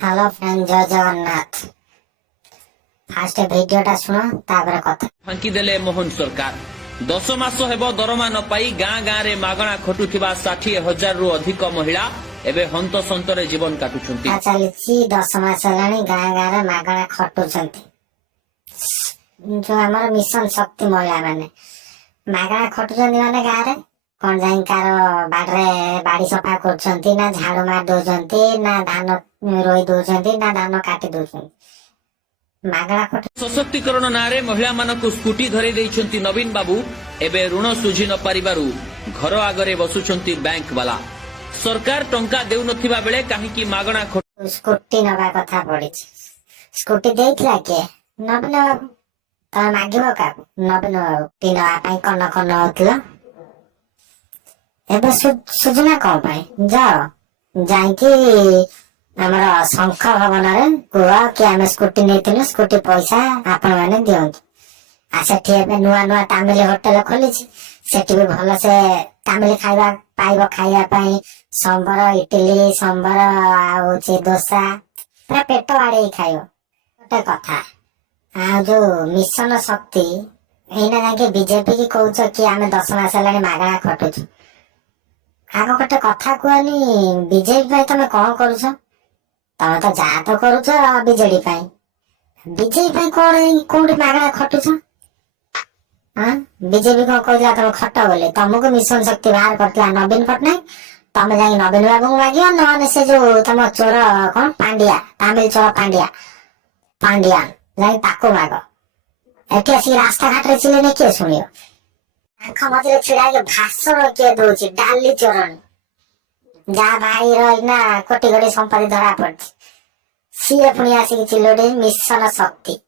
Hello friend, जय Jagannath. Fast भिडियोटा शुण तापर कथा फांकी देले मोहन सरकार 10 मास हेब दरमा न पाई गाँ गाँ रे मागणा खटुथिबा 60,000 रु अधिक महिला एबे हंत संतरे जीवन काटुछंती। चलछि 10 मास हेलाणी गाँ गाँ रे मागणा खटुछंती। जो हमर मिशन शक्ति महिला माने मागणा खटुछंती माने गाँ रे कौन जाई कार बाड़े बाड़ी सफा करछंती ना झाड़ू मार दोछंती ना धान रोई दोछंती ना धान काटी दोछंती। मागणा खटु सशक्तिकरण नारे महिला मानकु स्कूटी धरे देइछंती नवीन बाबू। एबे ऋण सुझी न पारिबारु घर आगरे बसुछंती बैंक वाला। सरकार टंका देउ नथिबा बेले काहेकि मागणा स्कूटी नबा कथा पड़िछि। स्कूटी देइथिला के नबीन बाबू त मागिबो का नबीन बाबू पिनवा पई कन कन होतलो। एबे सुजना कौन पाई जाओ जाइकी हमर शंख भवन रे कुआ कि आमे स्कूटी नेतिनु स्कूटी पैसा आपण माने दियंतु। आ सेठी एबे नुआ नुआ तामिल होटल खोलिछि। सेठी भी भलो से तामिल खाइबा पाइबो खाइया पई संबर इडली संबर आ चे डोसा पूरा पेट आड़े खाइबो। गोटे कथा आ जो मिशन शक्ति एना जाके बीजेपी की कहउछ कि आमे 10 मास लानी मागणा खटुछु। आगो गोटे कथा कहनी बीजेपी पाई तमे कौन करुछ? तमे तो जा तो करुछ बीजेडी पाई। बीजेपी पाई कौन कोडी मागणा खटुछ? हां बीजेपी को कहला तमे खट बोले तमको मिशन शक्ति बाहर करतला नवीन पटनायक। तमे जाई नवीन बाबू मागियो नने से जो तम चोर कौन पांड्या तामिल चोर पांड्या जाई ताको मागो। एके असि रास्ता घाट रे चिले ने के सुनियो आंख मझे छिड़ा के भाषण के दोची डाली चोरन जा भाई रहिना कोटी कोटी संपत्ति धरा पड़छि। सीए पुणी आसिक चिलोडे मिशन शक्ति